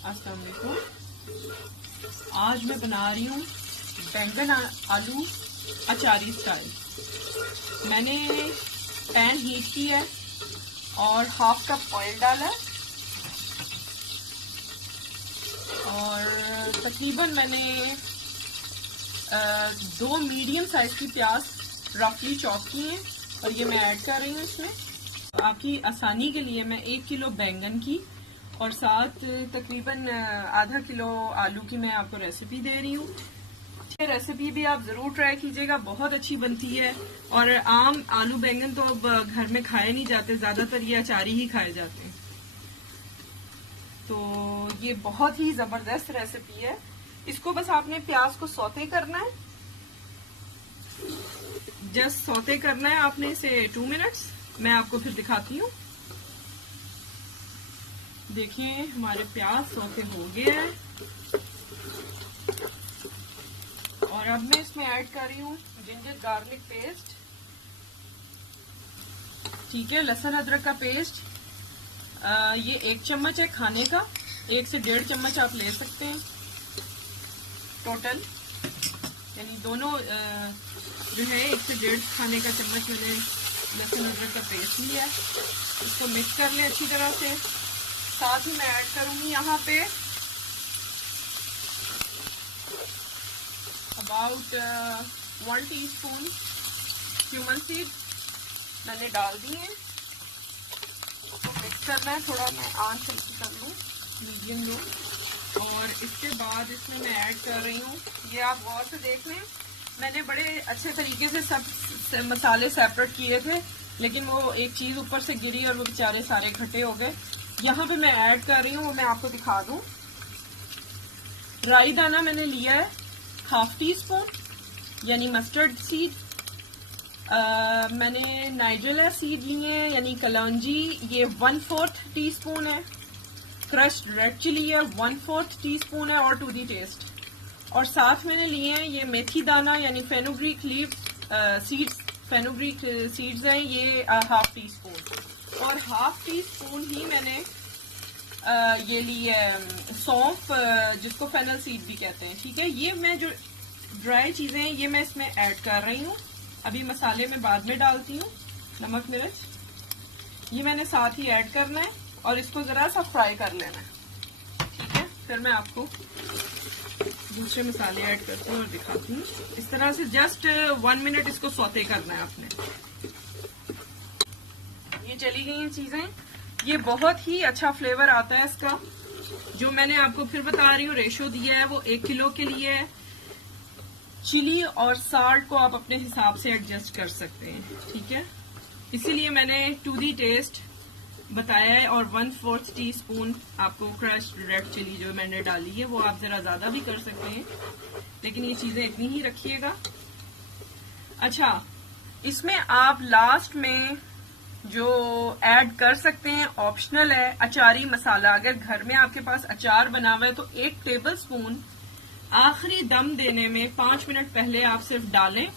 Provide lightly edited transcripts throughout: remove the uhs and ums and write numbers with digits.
अस्सलाम वालेकुम। आज मैं बना रही हूँ बैंगन आलू अचारी स्टाइल। मैंने पैन हीट की है और हाफ कप ऑयल डाला है और तकरीबन मैंने 2 मीडियम साइज की प्याज रफली चॉप की है और ये मैं ऐड कर रही हूँ इसमें। आपकी आसानी के लिए मैं 1 किलो बैंगन की और साथ तकरीबन आधा किलो आलू की मैं आपको रेसिपी दे रही हूँ। ये रेसिपी भी आप जरूर ट्राई कीजिएगा, बहुत अच्छी बनती है। और आम आलू बैंगन तो अब घर में खाए नहीं जाते, ज्यादातर ये अचारी ही खाए जाते हैं। तो ये बहुत ही जबरदस्त रेसिपी है। इसको बस आपने प्याज को सौते करना है, जस्ट सौते करना है आपने इसे 2 मिनट्स। मैं आपको फिर दिखाती हूँ। देखिए हमारे प्याज सौते हो गए हैं और अब मैं इसमें ऐड कर रही हूँ जिंजर गार्लिक पेस्ट। ठीक है, लहसुन अदरक का पेस्ट ये 1 चम्मच है खाने का, 1 से 1.5 चम्मच आप ले सकते हैं टोटल, यानी दोनों जो है 1 से 1.5 खाने का चम्मच मैंने लहसुन अदरक का पेस्ट लिया है। इसको मिक्स कर लें अच्छी तरह से। साथ ही मैं ऐड करूंगी यहाँ पे अबाउट 1 टीस्पून क्यूमन सीड मैंने डाल दी है। तो मिक्स करना है, थोड़ा मैं आंच हल्की कर लूँ मीडियम लो। और इसके बाद इसमें मैं ऐड कर रही हूँ, ये आप गौर से देख लें, मैंने बड़े अच्छे तरीके से सब मसाले सेपरेट किए थे, लेकिन वो एक चीज ऊपर से गिरी और वो बेचारे सारे इकट्ठे हो गए। यहाँ पे मैं ऐड कर रही हूँ, वो मैं आपको दिखा दूँ। राई दाना मैंने लिया है 1/2 टीस्पून, यानी मस्टर्ड सीड। मैंने नाइजेला सीड लिए हैं यानी कलौंजी, ये 1/4 टीस्पून है। क्रश्ड रेड चिली है 1/4 टीस्पून है और टू दी टेस्ट। और साथ मैंने लिए हैं ये मेथी दाना यानी fenugreek leave seeds, fenugreek seeds हैं ये 1/2 टीस्पून। और 1/2 टीस्पून ही मैंने ये लिए सौंफ, जिसको फेनल सीड भी कहते हैं। ठीक है, ये मैं जो ड्राई चीजें हैं ये मैं इसमें ऐड कर रही हूँ। अभी मसाले में बाद में डालती हूँ, नमक मिर्च ये मैंने साथ ही ऐड करना है और इसको जरा सा फ्राई कर लेना है। ठीक है, फिर मैं आपको दूसरे मसाले ऐड करती हूँ और दिखाती हूँ। इस तरह से जस्ट 1 मिनट इसको सौते करना है आपने। ये चली गई हैं चीजें, ये बहुत ही अच्छा फ्लेवर आता है इसका। जो मैंने आपको फिर बता रही हूँ रेशो दिया है वो 1 किलो के लिए है। चिली और साल्ट को आप अपने हिसाब से एडजस्ट कर सकते हैं। ठीक है, इसीलिए मैंने टू दी टेस्ट बताया है। और 1/4 टीस्पून आपको क्रश्ड रेड चिली जो मैंने डाली है वो आप जरा ज्यादा भी कर सकते हैं, लेकिन ये चीजें इतनी ही रखिएगा। अच्छा, इसमें आप लास्ट में जो ऐड कर सकते हैं ऑप्शनल है, अचारी मसाला। अगर घर में आपके पास अचार बना हुआ है तो 1 टेबलस्पून आखिरी दम देने में 5 मिनट पहले आप सिर्फ डालें,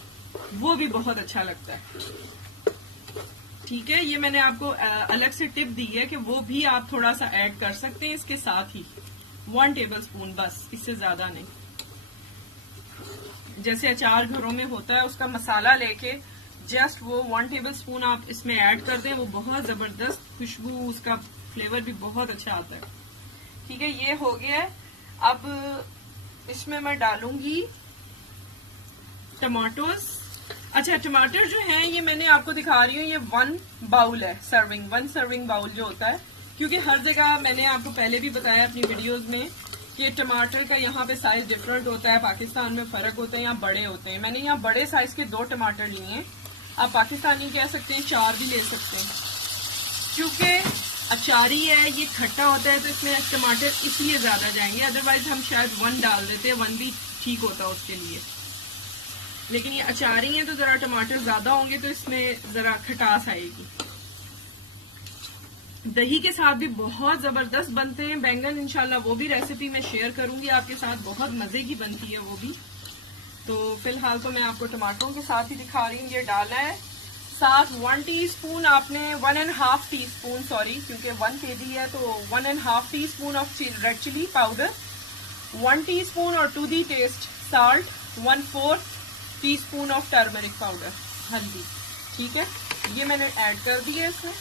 वो भी बहुत अच्छा लगता है। ठीक है, ये मैंने आपको अलग से टिप दी है कि वो भी आप थोड़ा सा ऐड कर सकते हैं इसके साथ ही। 1 टेबलस्पून बस, इससे ज्यादा नहीं। जैसे अचार घरों में होता है उसका मसाला लेके जस्ट वो 1 टेबलस्पून आप इसमें ऐड कर दें, वो बहुत जबरदस्त खुशबू, उसका फ्लेवर भी बहुत अच्छा आता है। ठीक है, ये हो गया है। अब इसमें मैं डालूंगी टमाटोज। अच्छा, टमाटर जो है ये मैंने आपको दिखा रही हूँ, ये 1 बाउल है, 1 सर्विंग बाउल जो होता है। क्योंकि हर जगह मैंने आपको पहले भी बताया अपनी वीडियोस में कि टमाटर का यहाँ पे साइज डिफरेंट होता है, पाकिस्तान में फर्क होता है, यहाँ बड़े होते हैं। मैंने यहाँ बड़े साइज के 2 टमाटर लिए हैं, आप पाकिस्तानी कह सकते हैं, 4 भी ले सकते हैं। क्योंकि अचारी है, ये खट्टा होता है तो इसमें टमाटर इसलिए ज्यादा जाएंगे, अदरवाइज हम शायद 1 डाल देते, 1 भी ठीक होता उसके लिए। लेकिन ये अचारी है तो जरा टमाटर ज्यादा होंगे तो इसमें जरा खटास आएगी। दही के साथ भी बहुत जबरदस्त बनते हैं बैंगन, इंशाल्लाह वो भी रेसिपी मैं शेयर करूंगी आपके साथ, बहुत मजे की बनती है वो भी। तो फिलहाल तो मैं आपको टमाटरों के साथ ही दिखा रही हूँ। ये डाला है साथ 1 टीस्पून आपने 1.5 टीस्पून, सॉरी क्योंकि 1 kg है तो 1.5 teaspoon of red chilli powder, 1 teaspoon और to the taste salt, 1/4 teaspoon of turmeric powder, हल्दी। ठीक है, ये मैंने ऐड कर दिया। इसमें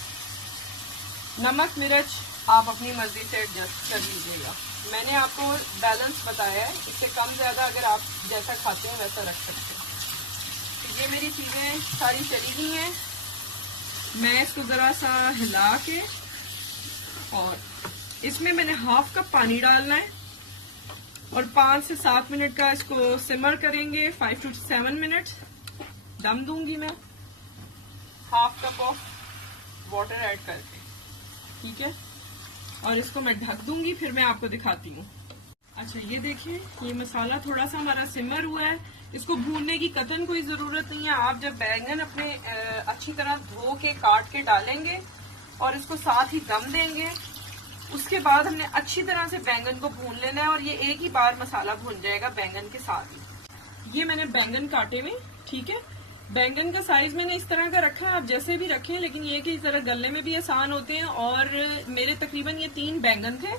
नमक मिर्च आप अपनी मर्जी से एडजस्ट कर लीजिएगा। मैंने आपको बैलेंस बताया है, इससे कम ज्यादा अगर आप जैसा खाते हैं वैसा रख सकते हैं। तो ये मेरी चीजें सारी चली गई हैं। मैं इसको जरा सा हिला के, और इसमें मैंने 1/2 कप पानी डालना है और 5 से 7 मिनट का इसको सिमर करेंगे। 5 to 7 मिनट्स दम दूंगी मैं 1/2 कप ऑफ वाटर ऐड करके। ठीक है, और इसको मैं ढक दूंगी, फिर मैं आपको दिखाती हूँ। अच्छा, ये देखिए, ये मसाला थोड़ा सा हमारा सिमर हुआ है। इसको भूनने की कतन कोई जरूरत नहीं है। आप जब बैंगन अपने अच्छी तरह धो के काट के डालेंगे और इसको साथ ही दम देंगे, उसके बाद हमने अच्छी तरह से बैंगन को भून लेना है और ये एक ही बार मसाला भून जाएगा बैंगन के साथ ही। ये मैंने बैंगन काटे हुए, ठीक है। बैंगन का साइज मैंने इस तरह का रखा है, आप जैसे भी रखें, लेकिन ये कि इस तरह गलने में भी आसान होते हैं। और मेरे तकरीबन ये 3 बैंगन थे,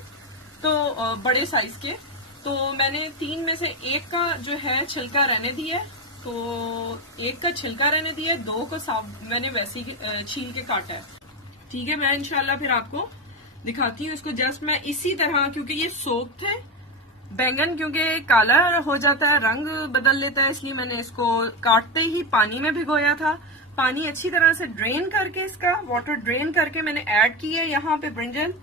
तो बड़े साइज के, तो मैंने 3 में से 1 का जो है छिलका रहने दिया, तो 1 का छिलका रहने दिया, 2 को साफ मैंने वैसे ही छील के काटा है। ठीक है, मैं इंशाल्लाह फिर आपको दिखाती हूँ इसको। जस्ट मैं इसी तरह, क्योंकि ये सोक्ड है बैंगन, क्योंकि काला हो जाता है, रंग बदल लेता है, इसलिए मैंने इसको काटते ही पानी में भिगोया था। पानी अच्छी तरह से ड्रेन करके, इसका वाटर ड्रेन करके मैंने ऐड किया यहाँ पे ब्रिंजल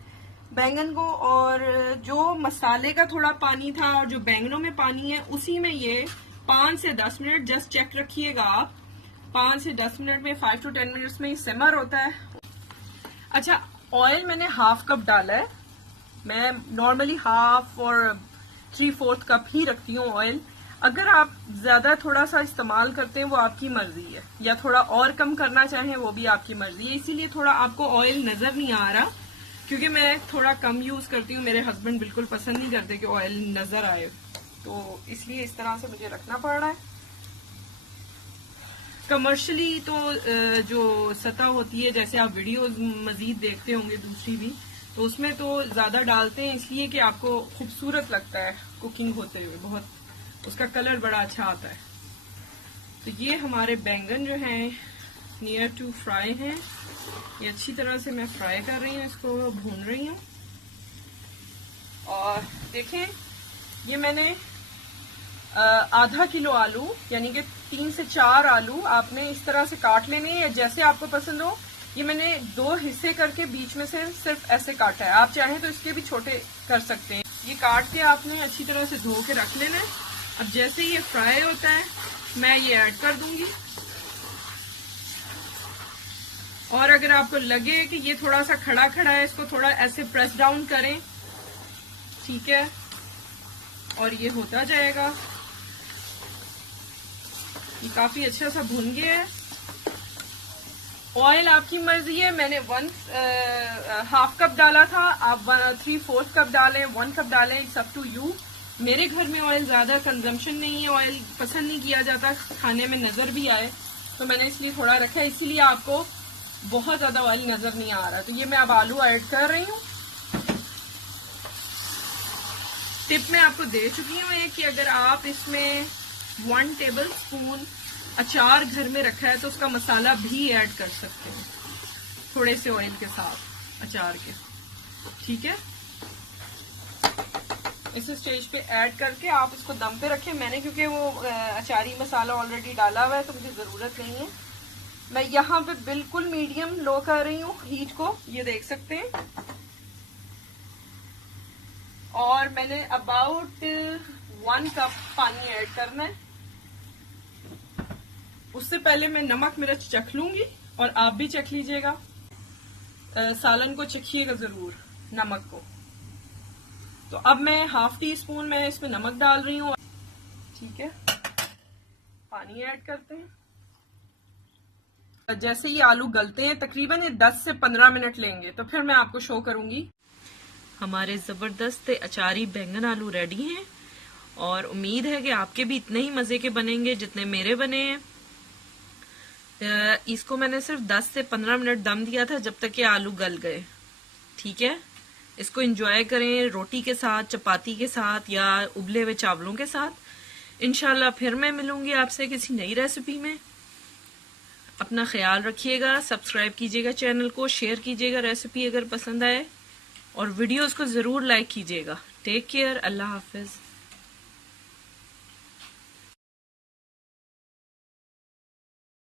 बैंगन को। और जो मसाले का थोड़ा पानी था और जो बैंगनों में पानी है, उसी में ये 5 से 10 मिनट, जस्ट चेक रखिएगा आप, 5 से 10 मिनट में, 5 to 10 मिनट्स में ये सिमर होता है। अच्छा, ऑयल मैंने 1/2 कप डाला है। मैं नॉर्मली 1/2 और 3/4 कप ही रखती हूँ ऑयल। अगर आप ज्यादा थोड़ा सा इस्तेमाल करते हैं वो आपकी मर्जी है, या थोड़ा और कम करना चाहें वो भी आपकी मर्जी है। इसीलिए थोड़ा आपको ऑयल नजर नहीं आ रहा, क्योंकि मैं थोड़ा कम यूज करती हूँ। मेरे हस्बैंड बिल्कुल पसंद नहीं करते कि ऑयल नजर आए, तो इसलिए इस तरह से मुझे रखना पड़ रहा है। कमर्शियली तो जो सतह होती है, जैसे आप वीडियोस मजीद देखते होंगे दूसरी भी, तो उसमें तो ज्यादा डालते हैं, इसलिए कि आपको खूबसूरत लगता है कुकिंग होते हुए, बहुत उसका कलर बड़ा अच्छा आता है। तो ये हमारे बैंगन जो हैं नियर टू फ्राई हैं। ये अच्छी तरह से मैं फ्राई कर रही हूँ, इसको भून रही हूँ। और देखें, ये मैंने आधा किलो आलू, यानी कि 3 से 4 आलू आपने इस तरह से काट लेने हैं, जैसे आपको पसंद हो। ये मैंने 2 हिस्से करके बीच में से सिर्फ ऐसे काटा है। आप चाहें तो इसके भी छोटे कर सकते हैं। ये काट के आपने अच्छी तरह से धो के रख लेना है। अब जैसे ये फ्राई होता है, मैं ये ऐड कर दूंगी। और अगर आपको लगे कि ये थोड़ा सा खड़ा खड़ा है, इसको थोड़ा ऐसे प्रेस डाउन करें, ठीक है, और ये होता जाएगा। ये काफी अच्छा सा भुन गया है। ऑयल आपकी मर्जी है। मैंने 1/2 कप डाला था, आप 3/4 कप डालें, 1 कप डालें, इट्स अप टू यू। मेरे घर में ऑयल ज्यादा कंजम्पशन नहीं है, ऑयल पसंद नहीं किया जाता, खाने में नजर भी आए, तो मैंने इसलिए थोड़ा रखा है, इसीलिए आपको बहुत ज्यादा ऑयल नजर नहीं आ रहा। तो ये मैं अब आलू ऐड कर रही हूँ। टिप मैं आपको दे चुकी हूँ कि अगर आप इसमें 1 टेबल स्पून अचार घर में रखा है तो उसका मसाला भी ऐड कर सकते हैं, थोड़े से ऑयल के साथ अचार के। ठीक है, इस स्टेज पे ऐड करके आप इसको दम पे रखें। मैंने क्योंकि वो अचारी मसाला ऑलरेडी डाला हुआ है तो मुझे जरूरत नहीं है। मैं यहाँ पे बिल्कुल मीडियम लो कर रही हूँ हीट को, ये देख सकते हैं। और मैंने अबाउट 1 कप पानी ऐड करना है। उससे पहले मैं नमक मिर्च चख लूंगी और आप भी चख लीजिएगा। सालन को चखिएगा जरूर, नमक को। तो अब मैं 1/2 टीस्पून मैं इसमें नमक डाल रही हूँ। ठीक है, पानी ऐड करते हैं। जैसे ये आलू गलते हैं, तकरीबन ये 10 से 15 मिनट लेंगे, तो फिर मैं आपको शो करूंगी। हमारे जबरदस्त अचारी बैंगन आलू रेडी हैं और उम्मीद है कि आपके भी इतने ही मजे के बनेंगे जितने मेरे बने हैं। इसको मैंने सिर्फ 10 से 15 मिनट दम दिया था, जब तक कि आलू गल गए। ठीक है, इसको एंजॉय करें रोटी के साथ, चपाती के साथ या उबले हुए चावलों के साथ। इंशाल्लाह फिर मैं मिलूंगी आपसे किसी नई रेसिपी में। अपना ख्याल रखिएगा, सब्सक्राइब कीजिएगा चैनल को, शेयर कीजिएगा रेसिपी अगर पसंद आए, और वीडियोस को जरूर लाइक कीजिएगा। टेक केयर, अल्लाह हाफिज।